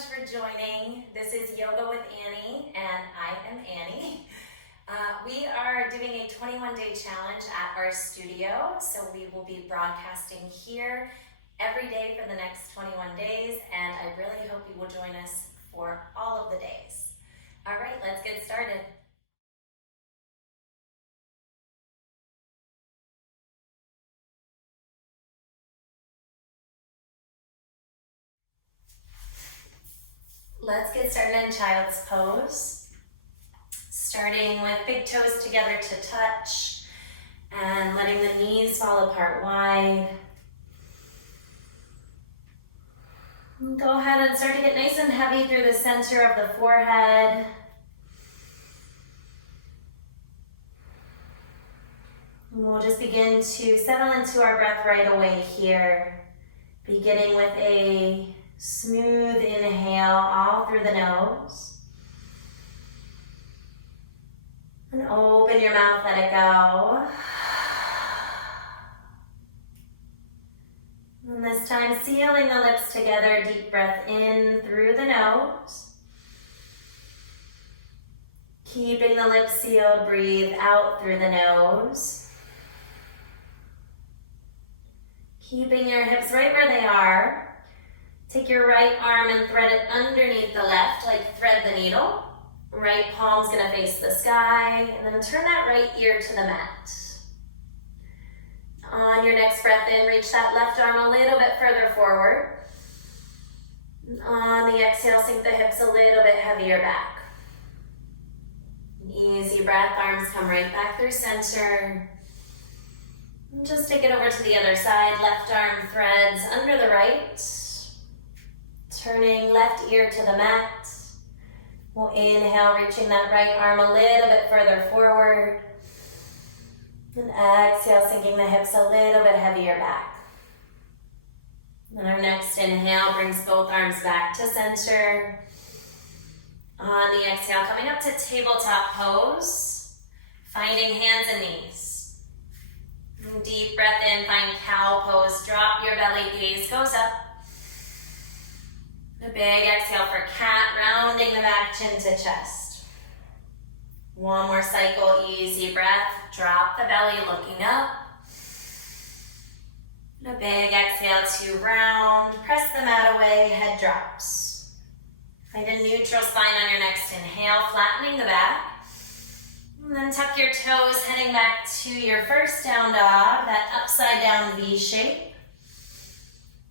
much for joining. This is Yoga with Annie, and I am Annie. We are doing a 21-day challenge at our studio, so we will be broadcasting here every day for the next 21 days, and I really hope you will join us for all of the days. All right, let's get started. Let's get started in child's pose. Starting with big toes together to touch and letting the knees fall apart wide. Go ahead and start to get nice and heavy through the center of the forehead. And we'll just begin to settle into our breath right away here, beginning with a smooth inhale all through the nose. And open your mouth, let it go. And this time, sealing the lips together, deep breath in through the nose. Keeping the lips sealed, breathe out through the nose. Keeping your hips right where they are. Take your right arm and thread it underneath the left, like thread the needle. Right palm's gonna face the sky, and then turn that right ear to the mat. On your next breath in, reach that left arm a little bit further forward. On the exhale, sink the hips a little bit heavier back. Easy breath, arms come right back through center. And just take it over to the other side. Left arm threads under the right. Turning left ear to the mat. We'll inhale, reaching that right arm a little bit further forward. And exhale, sinking the hips a little bit heavier back. And our next inhale brings both arms back to center. On the exhale, coming up to tabletop pose. Finding hands and knees. Deep breath in, find cow pose. Drop your belly, gaze goes up. A big exhale for cat, rounding the back, chin to chest. One more cycle, easy breath. Drop the belly, looking up. And a big exhale to round. Press the mat away, head drops. Find a neutral spine on your next inhale, flattening the back. And then tuck your toes, heading back to your first down dog, that upside down V shape.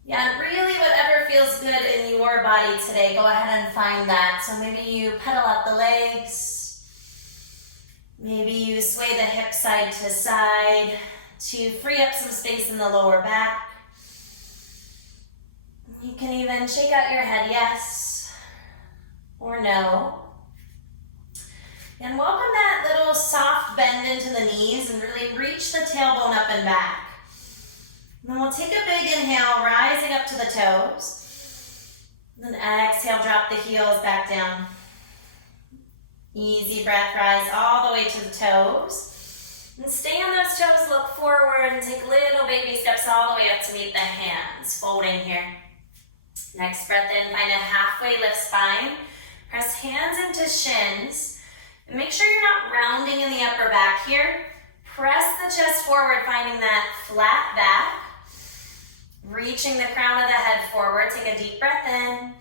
Yeah, really whatever feels good in your body today, go ahead and find that. So maybe you pedal out the legs. Maybe you sway the hips side to side to free up some space in the lower back. You can even shake out your head, yes or no. And welcome that little soft bend into the knees and really reach the tailbone up and back. And then we'll take a big inhale, rising up to the toes. Then exhale, drop the heels back down. Easy breath, rise all the way to the toes. And stay on those toes, look forward, and take little baby steps all the way up to meet the hands. Folding here. Next breath in, find a halfway lift spine. Press hands into shins. And make sure you're not rounding in the upper back here. Press the chest forward, finding that flat back. Reaching the crown of the head forward, take a deep breath in.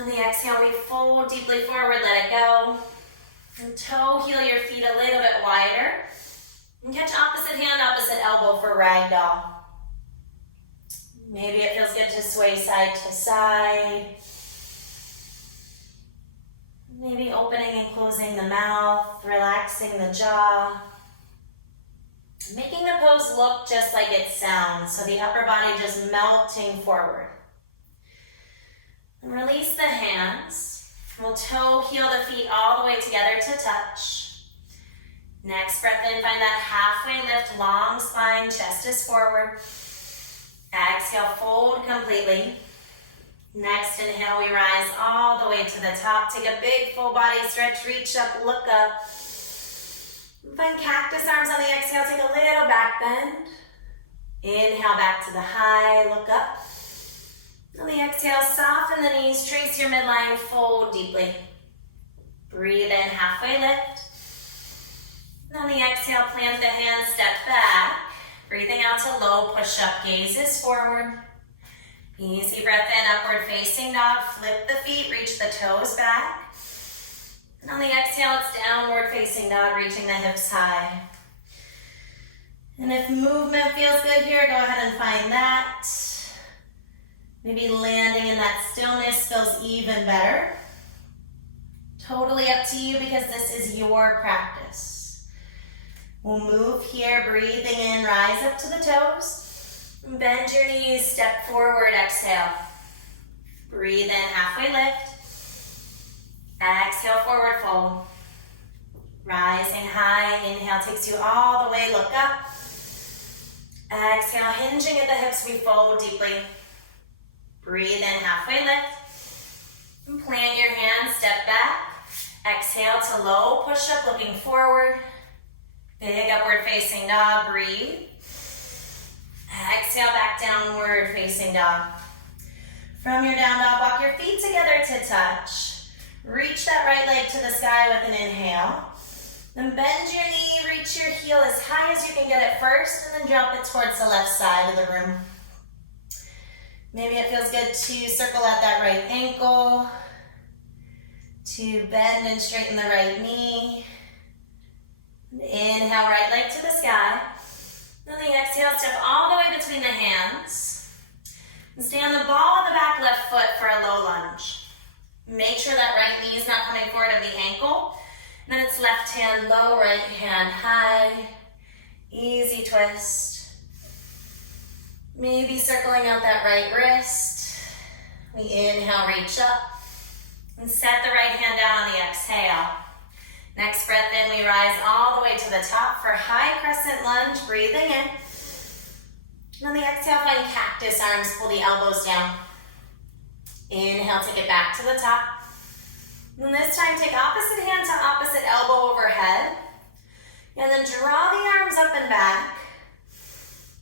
On the exhale, we fold deeply forward, let it go. And toe heel your feet a little bit wider. And catch opposite hand, opposite elbow for ragdoll. Maybe it feels good to sway side to side. Maybe opening and closing the mouth, relaxing the jaw. Making the pose look just like it sounds, so the upper body just melting forward. And release the hands. We'll toe heel the feet all the way together to touch. Next breath in, find that halfway lift, long spine, chest is forward. Exhale, fold completely. Next inhale, we rise all the way to the top. Take a big full body stretch, reach up, look up. Find cactus arms on the exhale, take a little back bend. Inhale back to the high, look up. On the exhale, soften the knees, trace your midline, fold deeply. Breathe in, halfway lift. And on the exhale, plant the hands, step back. Breathing out to low push-up, gazes forward. Easy breath in, upward facing dog. Flip the feet, reach the toes back. And on the exhale, it's downward facing dog, reaching the hips high. And if movement feels good here, go ahead and find that. Maybe landing in that stillness feels even better. Totally up to you because this is your practice. We'll move here, breathing in, rise up to the toes. Bend your knees, step forward, exhale. Breathe in, halfway lift. Exhale, forward fold. Rising high, inhale takes you all the way, look up. Exhale, hinging at the hips, we fold deeply. Breathe in, halfway lift. And plant your hands, step back. Exhale to low push-up, looking forward. Big upward facing dog, breathe. Exhale, back downward facing dog. From your down dog, walk your feet together to touch. Reach that right leg to the sky with an inhale. Then bend your knee, reach your heel as high as you can get it first, and then drop it towards the left side of the room. Maybe it feels good to circle out that right ankle, to bend and straighten the right knee. Inhale, right leg to the sky. Then the exhale, step all the way between the hands. And stay on the ball of the back left foot for a low lunge. Make sure that right knee is not coming forward of the ankle. Then it's left hand low, right hand high. Easy twist. Maybe circling out that right wrist. We inhale, reach up. And set the right hand down on the exhale. Next breath in, we rise all the way to the top for high crescent lunge, breathing in. And on the exhale, find cactus arms, pull the elbows down. Inhale, take it back to the top. And this time, take opposite hand to opposite elbow overhead. And then draw the arms up and back.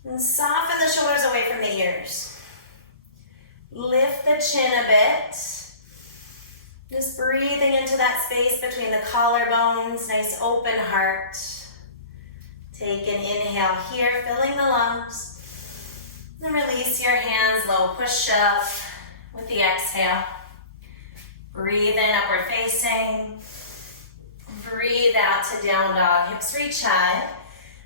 And soften the shoulders away from the ears. Lift the chin a bit. Just breathing into that space between the collarbones, nice open heart. Take an inhale here, filling the lungs. Then release your hands, low push up with the exhale. Breathe in, upward facing. Breathe out to down dog, hips reach high.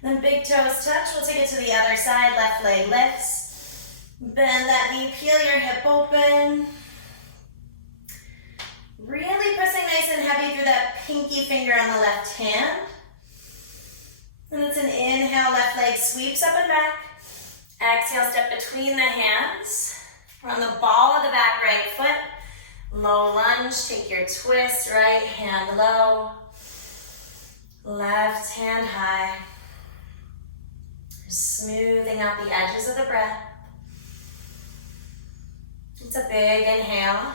Then big toes touch, we'll take it to the other side, left leg lifts. Bend that knee, peel your hip open. Really pressing nice and heavy through that pinky finger on the left hand. And it's an inhale, left leg sweeps up and back. Exhale, step between the hands. We're on the ball of the back right foot. Low lunge, take your twist, right hand low. Left hand high. Smoothing out the edges of the breath. It's a big inhale.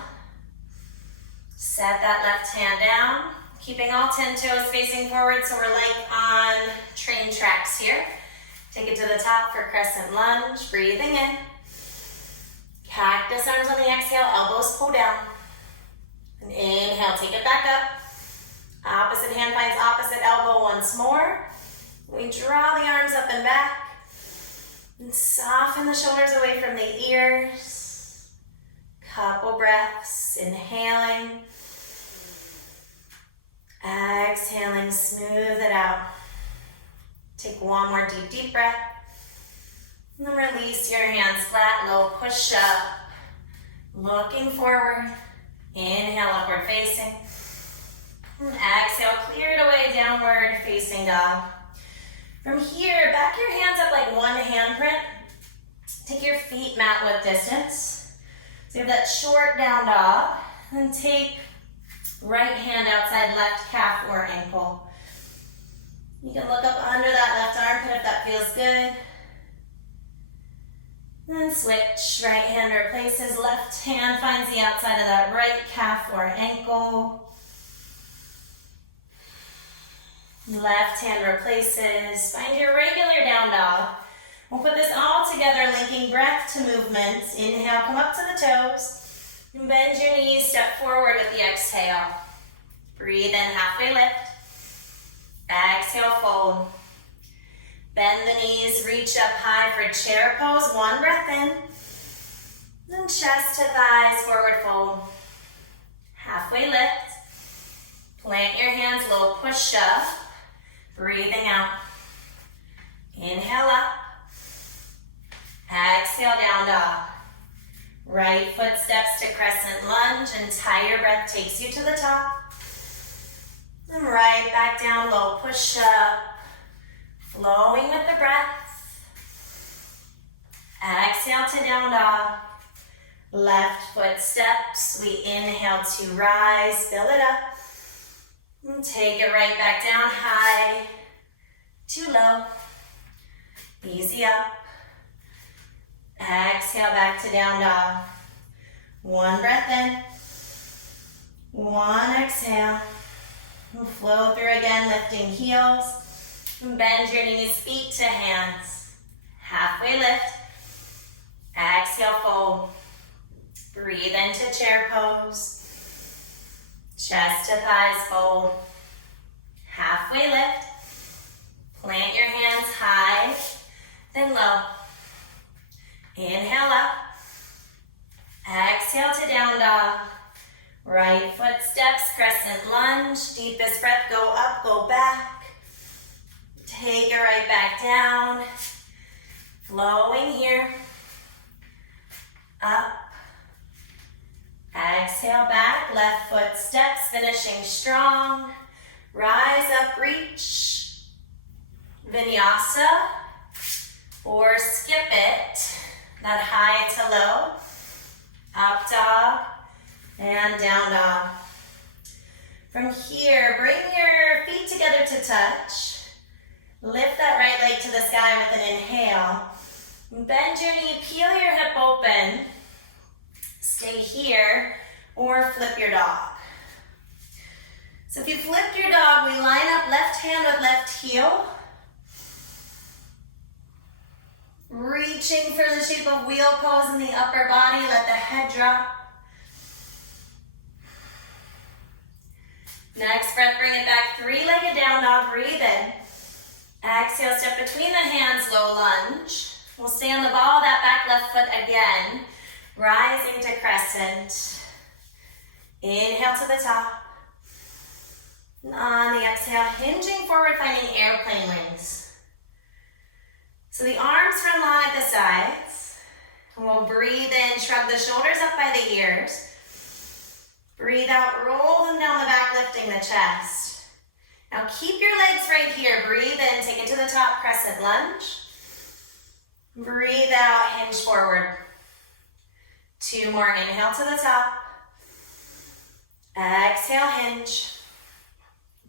Set that left hand down, keeping all 10 toes facing forward so we're like on train tracks here. Take it to the top for crescent lunge, breathing in. Cactus arms on the exhale, elbows pull down. And inhale, take it back up. Opposite hand finds opposite elbow once more. We draw the arms up and back. And soften the shoulders away from the ears. Couple breaths, inhaling. Exhaling, smooth it out. Take one more deep breath. And then release your hands flat, low push up. Looking forward. Inhale, upward facing. And exhale, clear it away, downward facing dog. From here, back your hands up like one handprint. Take your feet mat width distance. So you have that short down dog. And take right hand outside left calf or ankle. You can look up under that left armpit if that feels good. Then switch, right hand replaces, left hand finds the outside of that right calf or ankle. Left hand replaces, find your regular down dog. We'll put this all together, linking breath to movements. Inhale, come up to the toes. And bend your knees, step forward with the exhale. Breathe in, halfway lift. Exhale, fold. Bend the knees, reach up high for chair pose. One breath in. Then chest to thighs, forward fold. Halfway lift. Plant your hands, low push up. Breathing out. Inhale up. Exhale, down dog. Right foot steps to crescent lunge. Entire breath takes you to the top. And right back down, low push up. Flowing with the breath. Exhale to down dog. Left foot steps. We inhale to rise, fill it up. And take it right back down, high to low. Easy up. Exhale back to down dog. One breath in. One exhale. We'll flow through again, lifting heels. Bend your knees, feet to hands. Halfway lift. Exhale, fold. Breathe into chair pose. Chest to thighs, fold. Halfway lift. Plant your hands high, then low. Inhale up. Exhale to down dog. Right foot steps, crescent lunge. Deepest breath, go up, go back. Take it right back down. Flowing here. Up. Exhale back, left foot steps, finishing strong. Rise up, reach. Vinyasa. Or skip it. That high to low. Up dog. And down dog. From here, bring your feet together to touch. Lift that right leg to the sky with an inhale. Bend your knee, peel your hip open. Stay here or flip your dog. So if you flipped your dog, we line up left hand with left heel. Reaching for the shape of wheel pose in the upper body, let the head drop. Next breath, bring it back, three-legged down dog, breathe in. Exhale, step between the hands, low lunge. We'll stay on the ball of that back left foot again. Rising to crescent. Inhale to the top. And on the exhale, hinging forward, finding airplane wings. So the arms run long at the sides. We'll breathe in, shrug the shoulders up by the ears. Breathe out, roll them down the back, lifting the chest. Now keep your legs right here. Breathe in, take it to the top, crescent lunge. Breathe out, hinge forward. Two more, inhale to the top. Exhale, hinge.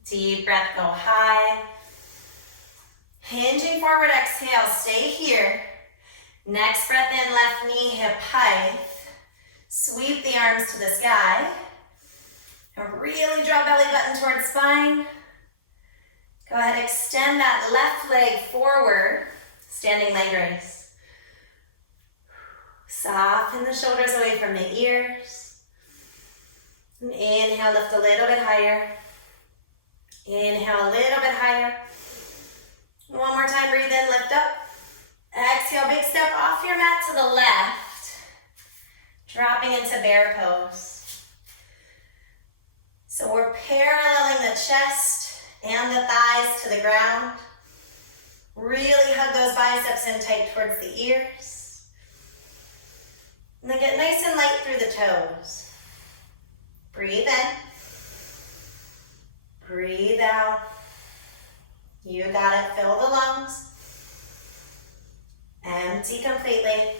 Deep breath, go high. Hinging forward, exhale, stay here. Next breath in, left knee, hip height. Sweep the arms to the sky. And really draw belly button towards spine. Go ahead, extend that left leg forward. Standing leg raise. Soften the shoulders away from the ears. And inhale, lift a little bit higher. Inhale, a little bit higher. One more time, breathe in, lift up. Exhale, big step off your mat to the left. Dropping into bear pose. So we're paralleling the chest and the thighs to the ground. Really hug those biceps in tight towards the ears. And then get nice and light through the toes. Breathe in. Breathe out. You got it. Fill the lungs. Empty completely.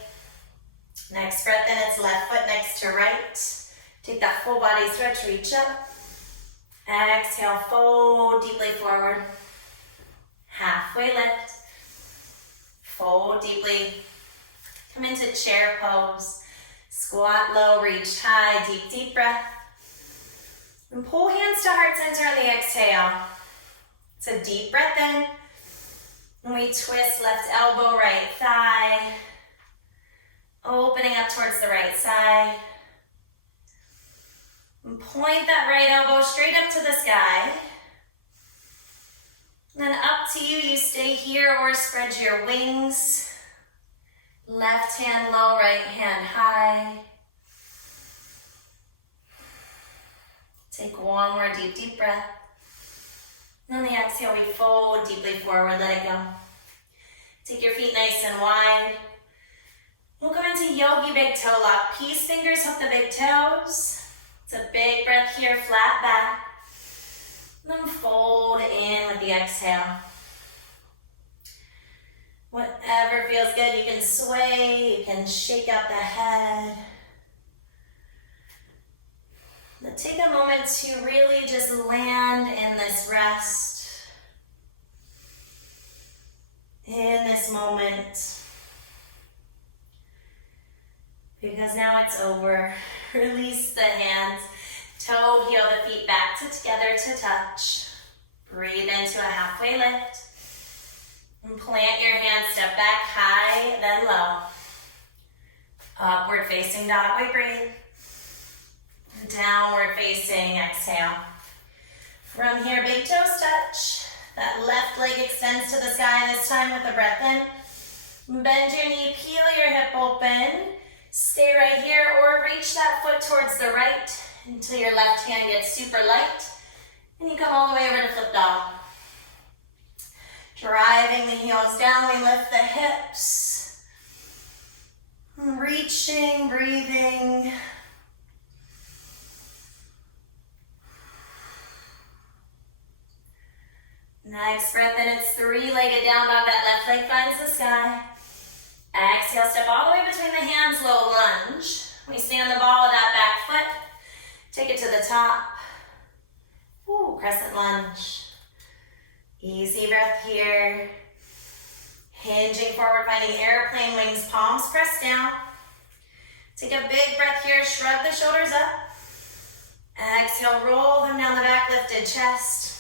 Next breath in, it's left foot next to right. Take that full body stretch, reach up. Exhale, fold deeply forward. Halfway lift. Fold deeply. Come into chair pose. Squat low, reach high, deep, deep breath. And pull hands to heart center on the exhale. It's a deep breath in. And we twist left elbow, right thigh. Opening up towards the right side. And point that right elbow straight up to the sky. And then up to you, you stay here or spread your wings. Left hand low, right hand high. Take one more deep, deep breath. And on the exhale, we fold deeply forward, let it go. Take your feet nice and wide. We'll come into Yogi Big Toe Lock. Peace fingers hook the big toes. It's a big breath here, flat back. And then fold in with the exhale. Whatever feels good, you can sway, you can shake out the head. But take a moment to really just land in this rest, in this moment. Because now it's over. Release the hands, toe, heel the feet back together to touch. Breathe into a halfway lift. And plant your hands, step back high, then low. Upward facing dog, we breathe. Downward facing, exhale. From here, big toes touch. That left leg extends to the sky, this time with a breath in. Bend your knee, peel your hip open. Stay right here or reach that foot towards the right until your left hand gets super light. And you come all the way over to flip dog. Driving the heels down, we lift the hips. Reaching, breathing. Next breath in, it's three-legged down dog. That left leg finds the sky. Exhale, step all the way between the hands, low lunge. We stand the ball with that back foot. Take it to the top. Ooh, crescent lunge. Easy breath here. Hinging forward, finding airplane wings, palms pressed down. Take a big breath here, shrug the shoulders up. Exhale, roll them down the back, lifted chest.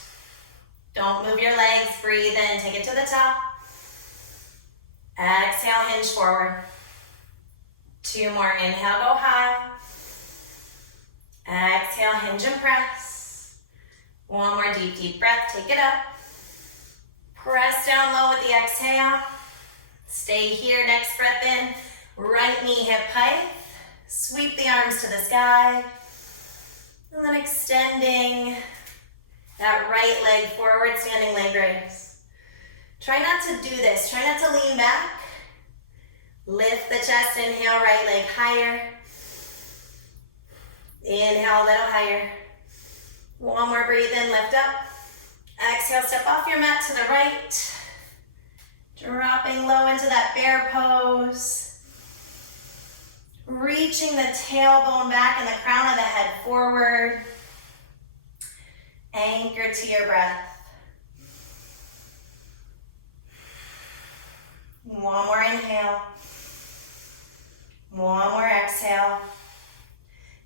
Don't move your legs, breathe in, take it to the top. Exhale, hinge forward. Two more, inhale, go high. Exhale, hinge and press. One more deep, deep breath, take it up. Press down low with the exhale. Stay here, next breath in. Right knee, hip height. Sweep the arms to the sky. And then extending that right leg forward, standing leg raise. Try not to do this. Try not to lean back. Lift the chest, inhale, right leg higher. Inhale, a little higher. One more, breathe in, lift up. Exhale, step off your mat to the right. Dropping low into that bear pose. Reaching the tailbone back and the crown of the head forward. Anchor to your breath. One more inhale. One more exhale.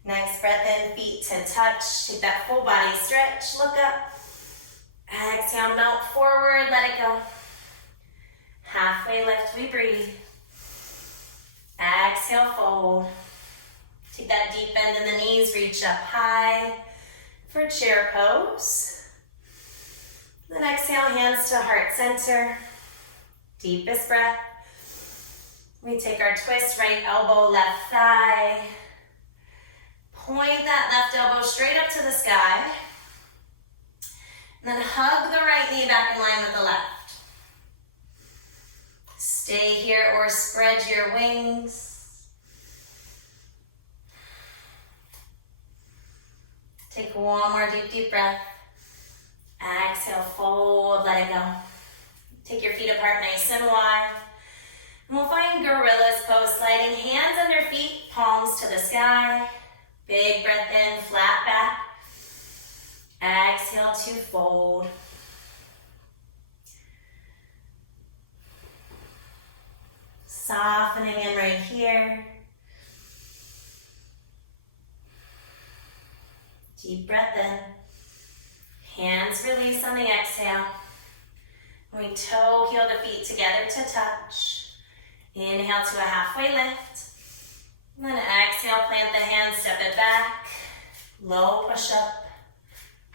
Next breath in, feet to touch. Take that full body stretch, look up. Exhale, melt forward, let it go. Halfway lift, we breathe. Exhale, fold. Take that deep bend in the knees, reach up high for chair pose. Then exhale, hands to heart center. Deepest breath. We take our twist, right elbow, left thigh. Point that left elbow straight up to the sky. And then hug the right knee back in line with the left. Stay here or spread your wings. Take one more deep, deep breath. Exhale, fold, let it go. Take your feet apart nice and wide. And we'll find Gorilla's pose, sliding hands under feet, palms to the sky. Big breath in, flat back. Exhale to fold. Softening in right here. Deep breath in. Hands release on the exhale. We toe heel the feet together to touch. Inhale to a halfway lift. And then exhale, plant the hands, step it back. Low push up.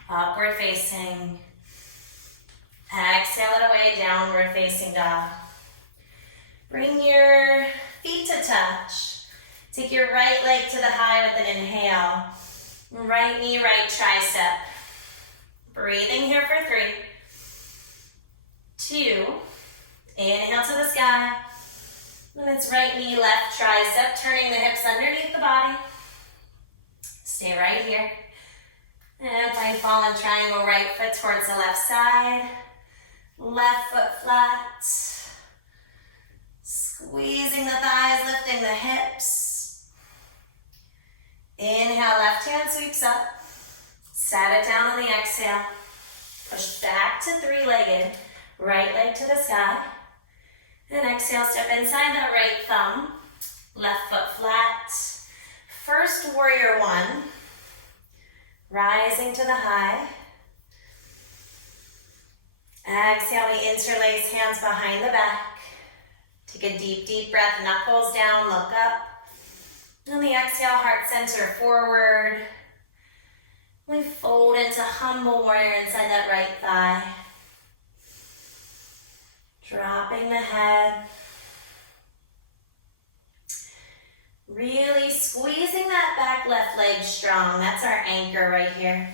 Upward facing. Exhale it away, downward facing dog. Bring your feet to touch. Take your right leg to the high with an inhale. Right knee, right tricep. Breathing here for 3, 2, inhale to the sky. Then it's right knee, left tricep, turning the hips underneath the body. Stay right here. And find fallen triangle, right foot towards the left side. Left foot flat. Squeezing the thighs, lifting the hips. Inhale, left hand sweeps up. Set it down on the exhale. Push back to 3-legged. Right leg to the sky. And exhale, step inside that right thumb. Left foot flat. First warrior 1. Rising to the high. Exhale, we interlace hands behind the back. Take a deep, deep breath. Knuckles down, look up. On the exhale, heart center forward. We fold into humble warrior inside that right thigh. Dropping the head. Really squeezing that back left leg strong. That's our anchor right here.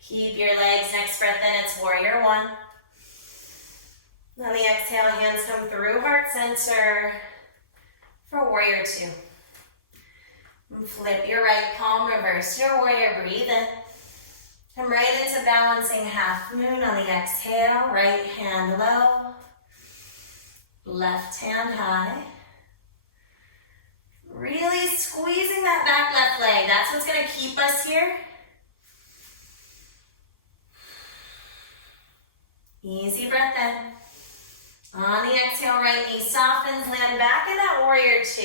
Keep your legs. Next breath in, it's warrior 1. On the exhale, hands come through heart center. For warrior 2. And flip your right palm, reverse your warrior, breathe in. Come right into balancing half moon on the exhale. Right hand low. Left hand high. Really squeezing that back left leg. That's what's going to keep us here. Easy breath in. On the exhale, right knee softens, land back in that warrior 2.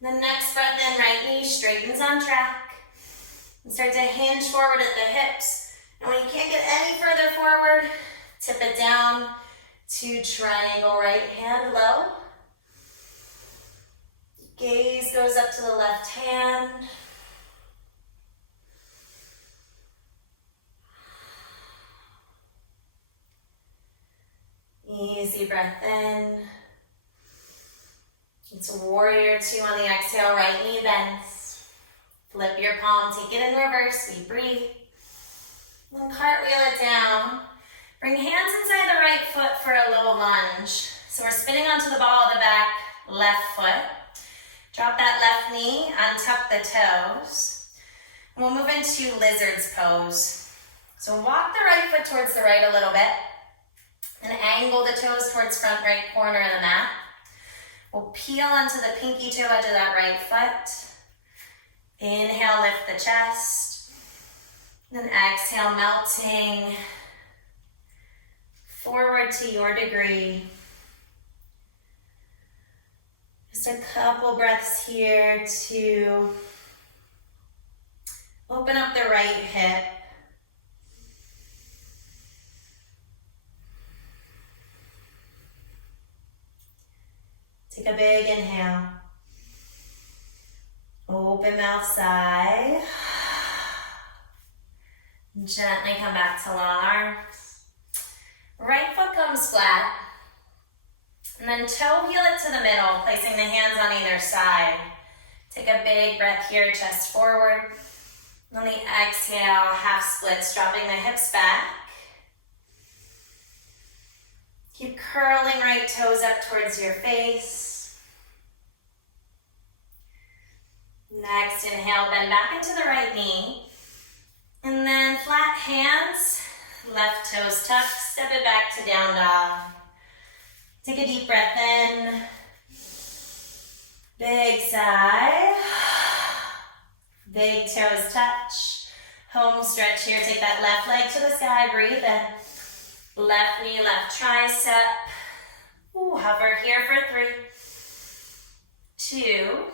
The next breath in, right knee straightens on track. And start to hinge forward at the hips. And when you can't get any further forward, tip it down to triangle, right hand low. Gaze goes up to the left hand. Easy breath in. It's warrior 2 on the exhale, right knee bends. Flip your palm, take it in reverse, we breathe. Then cartwheel it down. Bring hands inside the right foot for a low lunge. So we're spinning onto the ball of the back left foot. Drop that left knee, untuck the toes. And we'll move into lizard's pose. So walk the right foot towards the right a little bit. And angle the toes towards front right corner of the mat. We'll peel onto the pinky toe edge of that right foot. Inhale, lift the chest. Then exhale, melting forward to your degree. Just a couple breaths here to open up the right hip. Take a big inhale. Open mouth, sigh. Gently come back to long arms. Right foot comes flat. And then toe heel it to the middle, placing the hands on either side. Take a big breath here, chest forward. On the exhale, half splits, dropping the hips back. Keep curling right toes up towards your face. Next, inhale, bend back into the right knee. And then flat hands, left toes tucked, step it back to down dog. Take a deep breath in. Big sigh. Big toes touch. Home stretch here. Take that left leg to the sky. Breathe in. Left knee, left tricep. Ooh, hover here for 3, 2.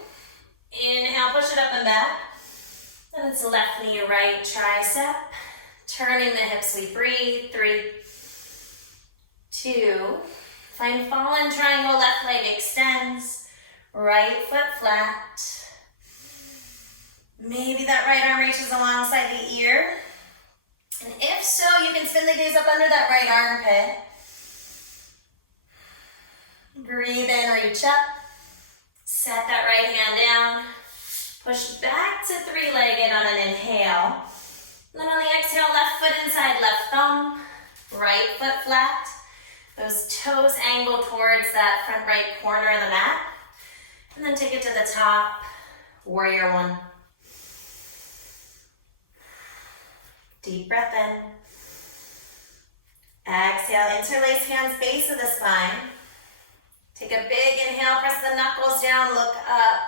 Inhale, push it up and back. Then it's left knee, right tricep. Turning the hips, we breathe. 3, 2. Find fallen triangle, left leg extends. Right foot flat. Maybe that right arm reaches alongside the ear. And if so, you can spin the gaze up under that right armpit. Breathe in, reach up. Set that right hand down. Push back to three-legged on an inhale. And then on the exhale, left foot inside, left thumb. Right foot flat. Those toes angle towards that front right corner of the mat. And then take it to the top. Warrior 1. Deep breath in. Exhale, interlace hands, base of the spine. Take a big inhale, press the knuckles down, look up.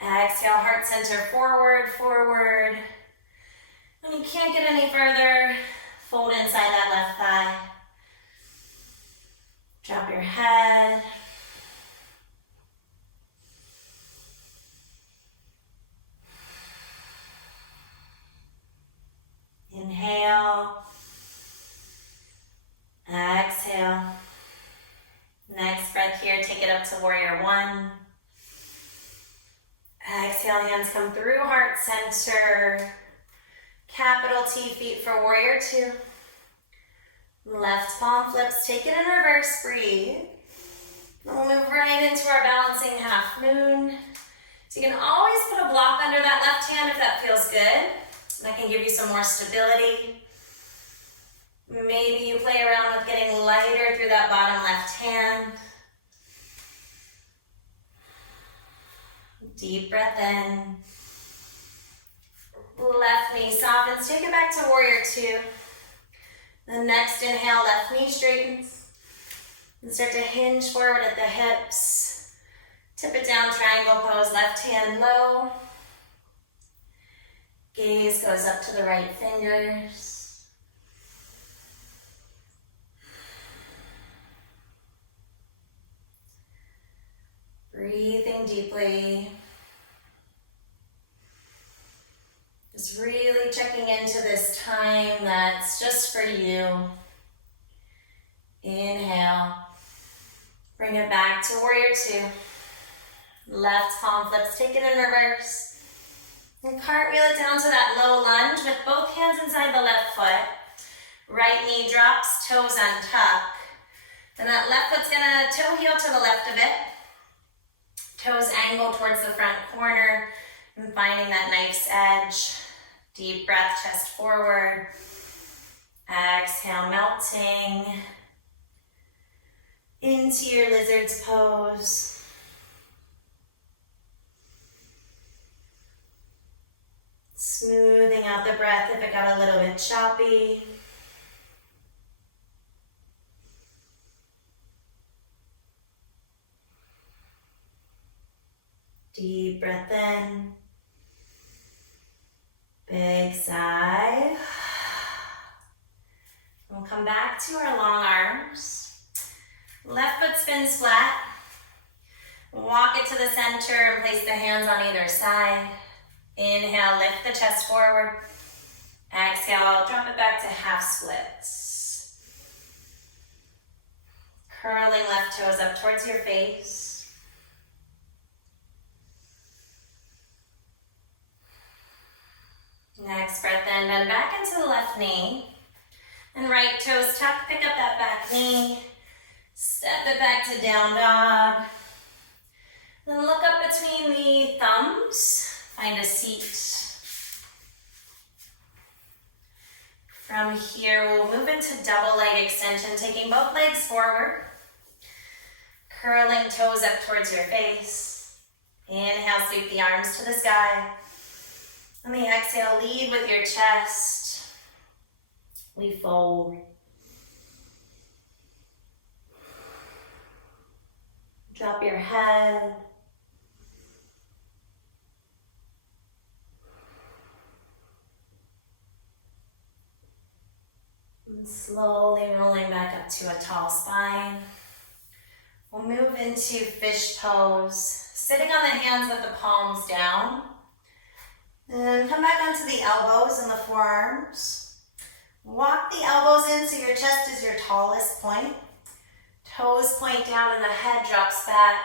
Exhale, heart center forward, forward. When you can't get any further, fold inside that left thigh. Drop your head. Inhale. Exhale. Next breath here, take it up to warrior 1. Exhale, hands come through heart center. Capital T, feet for warrior 2. Left palm flips, take it in reverse, breathe. Then we'll move right into our balancing half moon. So you can always put a block under that left hand if that feels good. That can give you some more stability. Maybe you play around with getting lighter through that bottom left hand. Deep breath in. Left knee softens. Take it back to warrior 2. The next inhale, left knee straightens. And start to hinge forward at the hips. Tip it down, triangle pose, left hand low. Gaze goes up to the right fingers. Breathing deeply. Just really checking into this time that's just for you. Inhale. Bring it back to warrior 2. Left palm flips, take it in reverse. And cartwheel it down to that low lunge with both hands inside the left foot. Right knee drops, toes untuck. Then that left foot's gonna toe heel to the left of it. Toes angle towards the front corner and finding that knife's edge. Deep breath, chest forward. Exhale, melting into your lizard's pose. Smoothing out the breath if it got a little bit choppy. Deep breath in. Big sigh. We'll come back to our long arms. Left foot spins flat. Walk it to the center and place the hands on either side. Inhale, lift the chest forward. Exhale, drop it back to half splits. Curling left toes up towards your face. Next breath in, bend back into the left knee. And right toes tuck, pick up that back knee. Step it back to down dog. Then look up between the thumbs. Find a seat. From here, we'll move into double leg extension, taking both legs forward. Curling toes up towards your face. Inhale, sweep the arms to the sky. On the exhale, lead with your chest. We fold. Drop your head. And slowly rolling back up to a tall spine. We'll move into fish pose. Sitting on the hands with the palms down. And come back onto the elbows and the forearms. Walk the elbows in so your chest is your tallest point. Toes point down and the head drops back.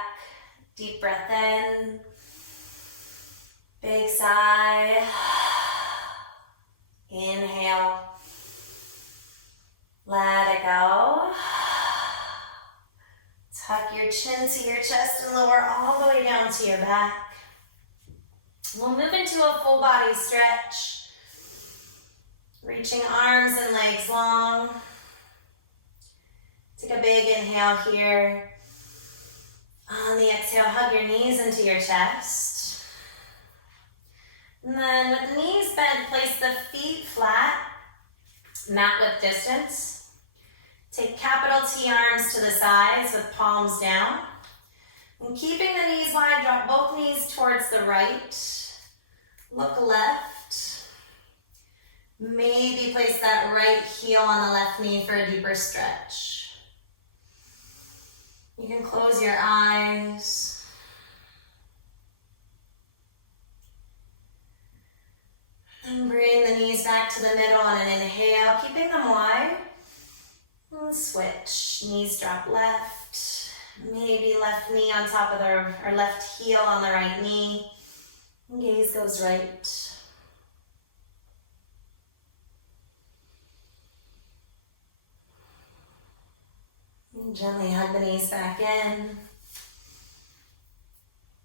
Deep breath in. Big sigh. Inhale. Let it go. Tuck your chin to your chest and lower all the way down to your back. We'll move into a full body stretch. Reaching arms and legs long. Take a big inhale here. On the exhale, hug your knees into your chest. And then with the knees bent, place the feet flat, mat width distance. Take capital T arms to the sides with palms down. And keeping the knees wide, drop both knees towards the right. Look left. Maybe place that right heel on the left knee for a deeper stretch. You can close your eyes. And bring the knees back to the middle on an inhale, keeping them wide. And switch. Knees drop left. Maybe left knee on top of or left heel on the right knee. And gaze goes right. And gently hug the knees back in.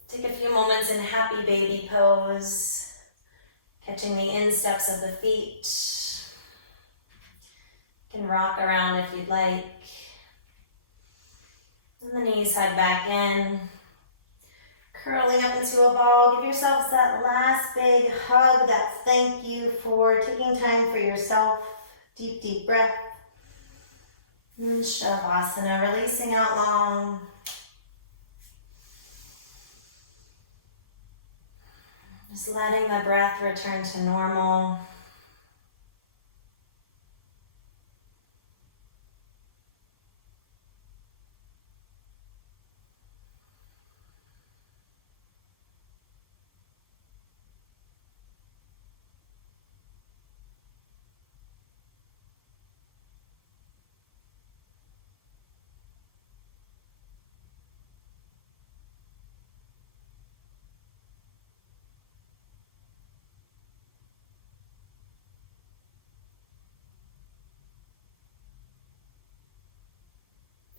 Take a few moments in happy baby pose, catching the insteps of the feet. You can rock around if you'd like. And the knees hug back in. Curling up into a ball. Give yourselves that last big hug, that thank you for taking time for yourself. Deep, deep breath. And Shavasana, releasing out long. Just letting the breath return to normal.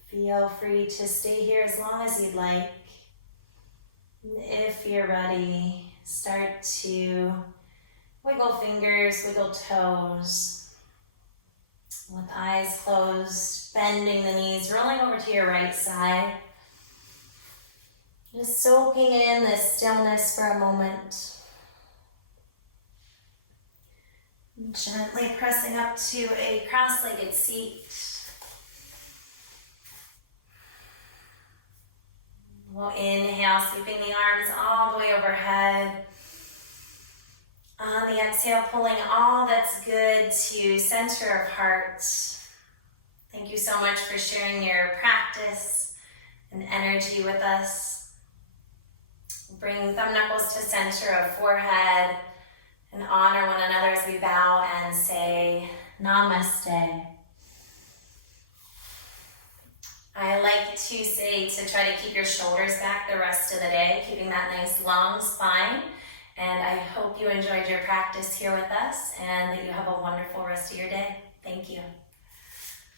Feel free to stay here as long as you'd like. If you're ready, start to wiggle fingers, wiggle toes. With eyes closed, bending the knees, rolling over to your right side. Just soaking in this stillness for a moment. Gently pressing up to a cross-legged seat. We'll inhale, sweeping the arms all the way overhead. On the exhale, pulling all that's good to center of heart. Thank you so much for sharing your practice and energy with us. Bring thumb knuckles to center of forehead and honor one another as we bow and say Namaste. I like to say to try to keep your shoulders back the rest of the day, keeping that nice long spine. And I hope you enjoyed your practice here with us and that you have a wonderful rest of your day. Thank you.